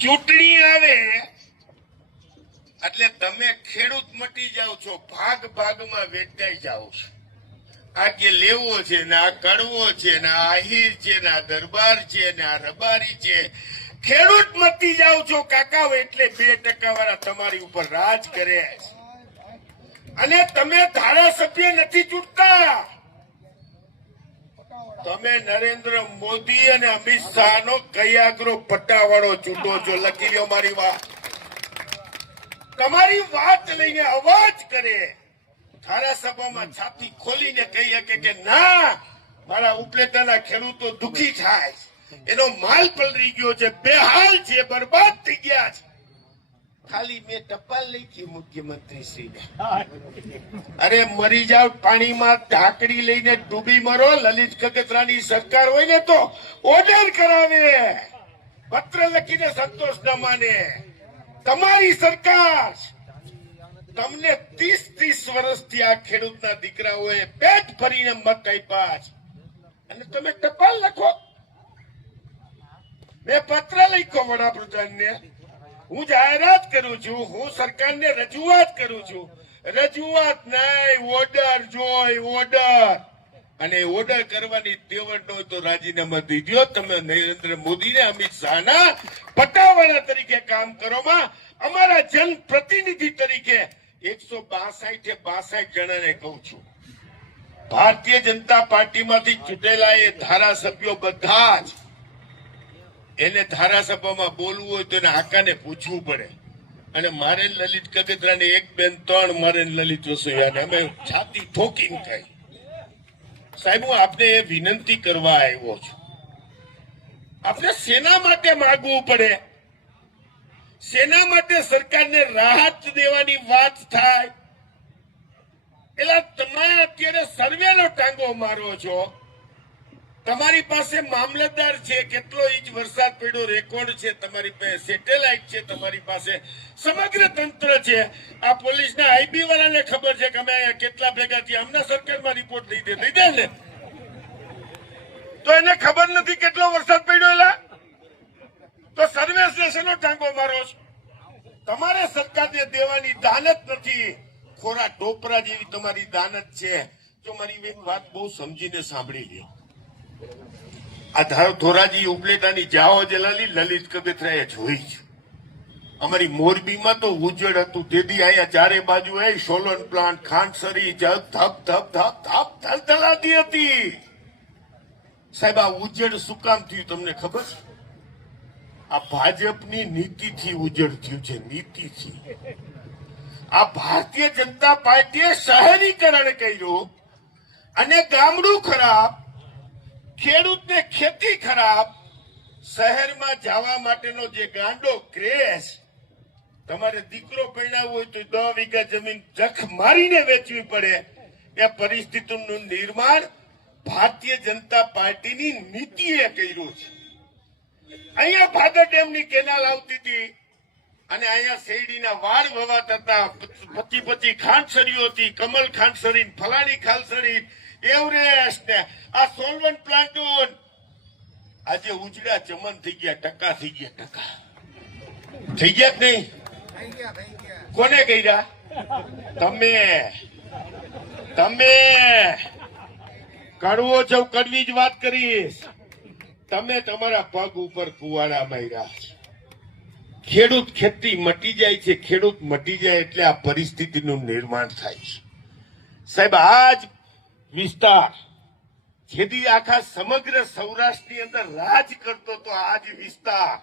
ચૂંટણી આવે એટલે તમે ખેડૂત મટી જાઓ છો, ભાગ ભાગમાં વેચાઈ જાઓ છો. આ કે લેવો છે ને આ કડવો છે ને આ આહિર છે ને આ દરબાર છે ને આ રબારી છે. ખેડૂત મટી જાઓ છો કાકાઓ, એટલે 2% વાળા તમારી ઉપર રાજ કરે છે. અને તમે ધારાસભ્ય નથી ચૂંટતા, તમે નરેન્દ્ર મોદી અને અમિત શાહ નો કયાગ્રો પટ્ટાવાળો ચૂંટો છો. લખી લો મારી વાત. તમારી વાત લઈને અવાજ કરે, ધારાસભામાં છાતી ખોલીને કહી શકે કે ના, મારા ઉપલેટાના ખેડૂતો દુખી થાય, એનો માલ પલળી ગયો છે, બેહાલ છે, બરબાદ થઈ ગયા છે. ખાલી મેં ટપાલ લખી મુખ્યમંત્રી શ્રીને, અરે મરી જાવ પાણીમાં ઢાંકડી લઈને ડૂબી મરો. લલિત કગથરાની સરકાર હોય ને તો ઓર્ડર કરાવે, પત્ર લખીને સંતોષ ન માને. તમારી સરકાર, તમને 30 વર્ષથી આ ખેડૂતના દીકરાઓએ પેટ ભરીને મત આપ્યા છે, અને તમે ટપાલ લખો. મેં પત્ર લખ્યો વડાપ્રધાનને, હું જાહેરાત કરું છું, હું સરકારને રજૂઆત કરું છું. રજૂઆત નહીં, ઓર્ડર જોઈ, ઓર્ડર. અને ઓર્ડર કરવાની તેવડ હોય તો રાજીનામા દીધો. તમે નરેન્દ્ર મોદીને અમિત શાહના પટ્ટાવાળા તરીકે કામ કરોમાં અમારા જનપ્રતિનિધિ તરીકે 162 જણાને કહું છું, ભારતીય જનતા પાર્ટીમાંથી ચૂંટેલા એ ધારાસભ્યો બધા જ, એને ધારાસભામાં બોલવું હોય તો એને આકાને પૂછવું પડે. અને મારે લલિત કગથરાને 1, 2, 3 મારે લલિત વસોયાને અમે છાતી ઠોકીને કહી, સાહેબ હું આપને એ વિનંતી કરવા આવ્યો છું, આપણે શેના માટે માગવું પડે? શેના માટે સરકારને રાહત દેવાની વાત થાય? એટલે તમે અત્યારે સર્વેનો ટાંગો મારો છો. તમારી પાસે મામલતદાર છે, કેટલો ઇંચ વરસાદ પડ્યો રેકોર્ડ છે, તમારી પાસે સેટેલાઇટ છે, તમારી પાસે સમગ્ર તંત્ર છે. આ પોલીસના આઈબી વાળાને ખબર છે કે અમે કેટલા ભેગા થયા. હમણાં સરકારમાં રિપોર્ટ દઈ દે ને, તો એને ખબર નથી કેટલો વરસાદ પડ્યો. એલા તો સર્વે સ્ટેશનનો ટાંગો મારો છો. તમારે સરકારને દેવાની દાનત નથી, ખોરા ટોપરા જેવી તમારી દાનત છે. જો મારી એક વાત બહુ સમજીને સાંભળી લ્યો. આ ધોરાજી ઉપલેટાની જાઓ જલાલી લલિત કગથરાએ જોઈ છે. અમારી મોરબીમાં તો ઉજળ હતું, તેથી અહીંયા ચારે બાજુ સોલર પ્લાન્ટ, ખાંડસરી જગ ધપ ધપ ધપ ધપ થલથલાતી હતી. સાહેબ આ ઉજળ શું કામ થયું તમને ખબર છે? આ ભાજપની નીતિથી ઉજળ થયું છે, નીતિથી. આ ભારતીય જનતા પાર્ટીએ શહેરીકરણ કર્યું અને ગામડું ખરાબ, ખેડૂતને ખેતી ખરાબ. શહેરમાં જવા માટેનો જે ગાંડો ક્રેશ, તમારે દીકરો પરણાવવો હોય તો 10 વીઘા જમીન જખ મારીને વેચવી પડે. એ પરિસ્થિતિનું નિર્માણ ભારતીય જનતા પાર્ટીની નીતિએ કર્યું છે. અહીંયા ભાદર ડેમની કેનાલ આવતી હતી અને અહીંયા શેરડીના વાડ વવાતા હતા. 25 ખાંડસરીઓ હતી, કમલ ખાંડસરી, ફલાણી ખાંડસરી, એવરેસ્ટ ને આ સોલવન્ટ પ્લાન્ટૂન. આજે ઉજળા ચમન થઈ ગયા, ટકા થઈ ગયા. ટકા થઈ ગયા કે નહીં? કોને કર્યા? તમે. કડવો છો, કડવી જ વાત કરીશ. તમે તમારા પગ ઉપર કુવાડા માર્યા છે. ખેડૂત ખેતી મટી જાય છે, ખેડૂત મટી જાય એટલે આ પરિસ્થિતિનું નિર્માણ થાય છે. સાહેબ આજ વિસ્તાર જેથી આખા સમગ્ર સૌરાષ્ટ્રની અંદર રાજ કરતો તો, આજ વિસ્તાર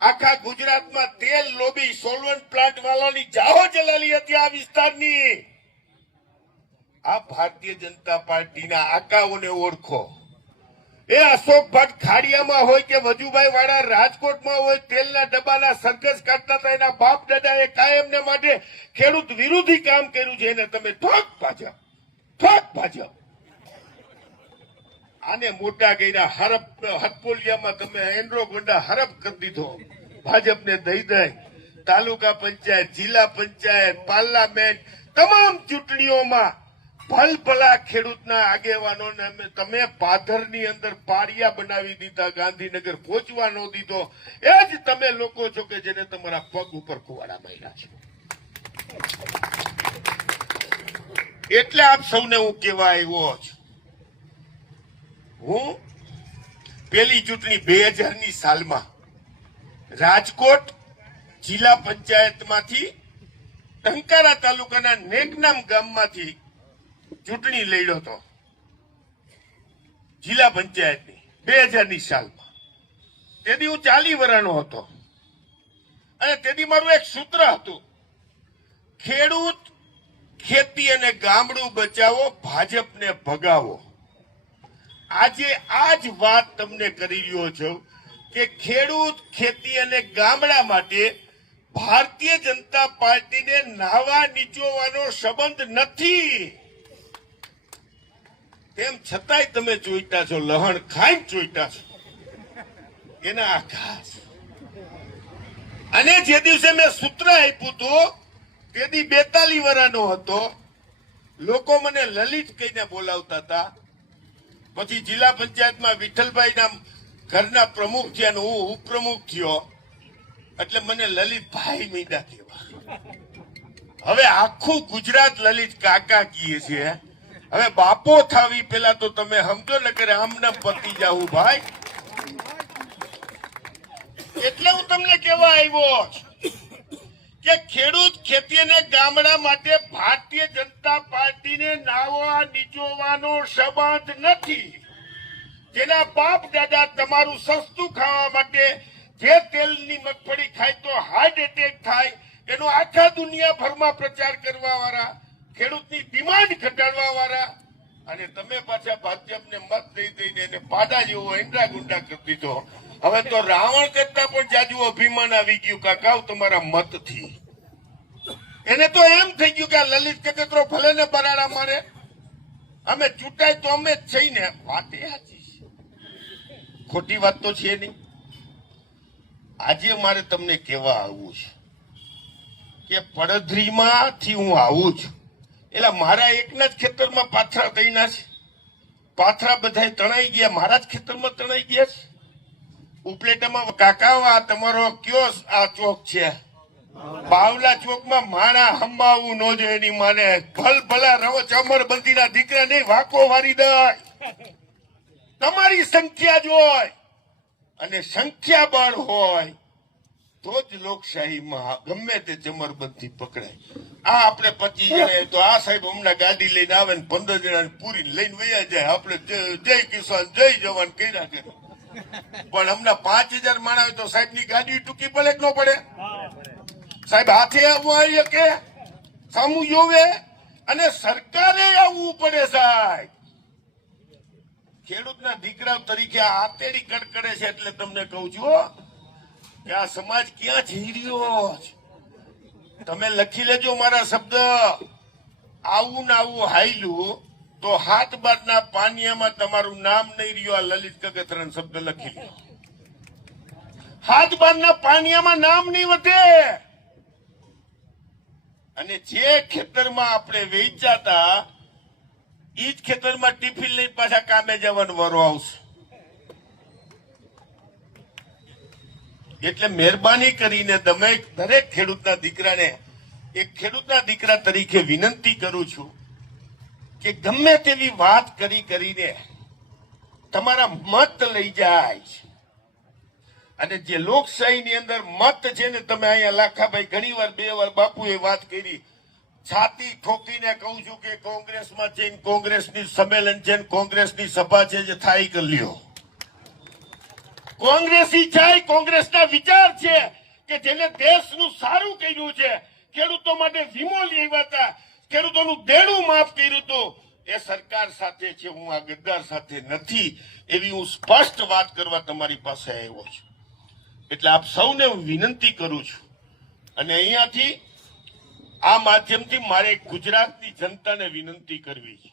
આખા ગુજરાતમાં તેલ લોબી, સોલવન્ટ પ્લાન્ટ વાળાની જાહો જલાલી હતી આ વિસ્તારની. આ ભારતીય જનતા પાર્ટીના આકાઓને ઓળખો. એ અશોક ભટ્ટ ખાડિયામાં હોય કે વજુભાઈ વાળા રાજકોટમાં હોય, તેલના ડબ્બાના સરઘસ કાઢતા હતા. એના બાપ દાદાએ કાયમને માટે ખેડૂત વિરોધી કામ કર્યું છે. એને તમે ઠોક ભાજપ, ઠોક ભાજપ. આને મોટા કર્યા. હરપોલિયામાં તમે એન્ડ્રો ગોંડા હરપ કરી દીધો. ભાજપને દઈ દઈ તાલુકા પંચાયત, જિલ્લા પંચાયત, પાર્લામેન્ટ, તમામ ચૂંટણીઓમાં ભલભલા ખેડૂતના આગેવાનોને તમે પાધરની અંદર પારિયા બનાવી દીધા, ગાંધીનગર પહોંચવા ન દીધો. એ જ તમે લોકો છો કે જેને તમારા પગ ઉપર કુવાડા માર્યા છે. એટલે આપ સૌને હું કહેવા આવ્યો છું, હું પેલી ચૂંટણી 2000ની સાલમાં રાજકોટ જિલ્લા પંચાયતમાંથી ટંકારા તાલુકાના નેકનામ ગામમાંથી ચૂંટણી લડ્યો હતો, જિલ્લા પંચાયતની 2000ની સાલમાં. તેથી હું 40 વર્ષનો હતો અને તેથી મારું એક સૂત્ર હતું, ખેડૂત, ખેતી અને ગામડું બચાવો, ભાજપને ભગાવો. આજે આ જ વાત તમને કરી રહ્યો છું કે ખેડૂત, ખેતી અને ગામડા માટે ભારતીય જનતા પાર્ટીને નાવા નીચોવાનો સંબંધ નથી. તેમ છતાંય તમે જોઈતા છો, લહણ ખાઈને જોઈતા છો એના આઘાત. અને જે દિવસે મેં સૂત્ર આપ્યું હતું તેથી 42 વર્ષનો હતો. લોકો મને લલિત કહીને બોલાવતા હતા. પછી જિલ્લા પંચાયતમાં વિઠ્ઠલભાઈના ઘરના પ્રમુખ થયા અને હું ઉપપ્રમુખ થયો એટલે મને લલિતભાઈ મીંડા કહેવા. હવે આખું ગુજરાત લલિત કાકા કીએ છે. હવે બાપો થાવી પેલા તો તમે સમજો ને કે આમને પતી જાવું ભાઈ. એટલે હું તમને કહેવા આવ્યો કે ખેડૂત, ખેતી અને ગામડા માટે ભારતીય જનતા પાર્ટીને નાવા નીચોવાનો સંબંધ નથી. જેના બાપ દાદા તમારું સસ્તું ખાવા માટે જે તેલની મગફળી ખાય તો હાર્ટ એટેક થાય એનો આખા દુનિયાભરમાં પ્રચાર કરવા વાળા, ખેડૂતની ડિમાન્ડ ઘટાડવા વાળા, અને તમે પાછા ભાજપને મત દઈ દઈને એને પાડા જેવો એંડા ગુંડા કરી દીધો. હવે તો રાવણ કરતા પણ જાજુ અભિમાન આવી ગયું કાકા તમારા મતથી. એને તો એમ થઈ ગયું કે આ લલિત કગતરો ભલે ને બરાડા મારે, અમે ચૂંટાય તો અમે જ છીએ ને. વાત એ સાચી છે, ખોટી વાત તો છે નહીં. આજે મારે તમને કહેવા આવવું છે કે પડધરીમાંથી હું આવું છું એટલે મારા એકના જ ખેતરમાં પાથરા થઈના છે. પાથરા બધા તણાઈ ગયા, મારા જ ખેતરમાં તણાઈ ગયા છે. ઉપલેટામાં કાકા તમારો કયો આ ચોક છે? બાવલા ચોકમાં માણા હંબાવું ન જોઈએ એની માને. ભલભલા રવો ચમરબંધીના દીકરા નહીં વાકો વારી દે. તમારી સંખ્યા જ હોય અને સંખ્યાબળ હોય તો જ લોકશાહીમાં ગમે તે ચમરબંધી પકડાય. આ આપણે 25 જણા તો આ સાહેબ હમણાં ગાડી લઈને આવે ને 15 જણા પૂરી લઈને વયા જાય. આપણે જય કિસાન જય જવાન કર્યા કરે. પણ હમણાં 5000 માણસ હોય તો સાહેબ ની ગાડી ટૂંકી પડે કે ન પડે? સાહેબ હાથે આવવું આવી કે સામું જોવે અને સરકારે આવવું પડે. સાહેબ ખેડૂતના દીકરા તરીકે આતેડી કડકડે છે. એટલે તમને કહું છું કે આ સમાજ ક્યાં જઈ રહ્યો છે. તમે લખી લેજો મારા શબ્દ. આવું ને આવું હાઈલું તો 7 બારના પાનિયામાં તમારું નામ નહીં રહ્યું. આ લલિત કગતરાનો શબ્દ લખી લો. 7 બારના પાનિયામાં નામ નહીં વધે. અને જે ખેતરમાં આપણે વેચાતા એ જ ખેતરમાં ટિફિન લઈને પાછા કામે જવાનો વારો આવશે. એટલે મહેરબાની કરીને તમે દરેક ખેડૂતના દીકરાને એક ખેડૂતના દીકરા તરીકે વિનંતી કરું છું કે ગમે તેવી વાત કરીને તમારા મત લઈ જાય. અને જે લોકશાહીની અંદર મત છે ને, તમે અહીંયા લાખાભાઈ ઘણી વાર 2 વાર બાપુએ વાત કરી, છાતી ઠોકીને કહું છું કે કોંગ્રેસમાં જઈને કોંગ્રેસની સંમેલન છે, કોંગ્રેસની સભા છે, જે થાય કરી લ્યો. કોંગ્રેસી જાય, કોંગ્રેસના વિચાર છે કે જેને દેશનું સારું કર્યું છે, ખેડૂતો માટે વીમો લેવા હતા, ખેડૂતોનું દેણું માફ કર્યું હતું, એ સરકાર સાથે છે. હું આ ગદ્દાર સાથે નથી, એવી હું સ્પષ્ટ વાત કરવા તમારી પાસે આવ્યો છું. એટલે આપ સૌને હું વિનંતી કરું છું અને અહીંયાથી આ માધ્યમથી મારે ગુજરાતની જનતાને વિનંતી કરવી છે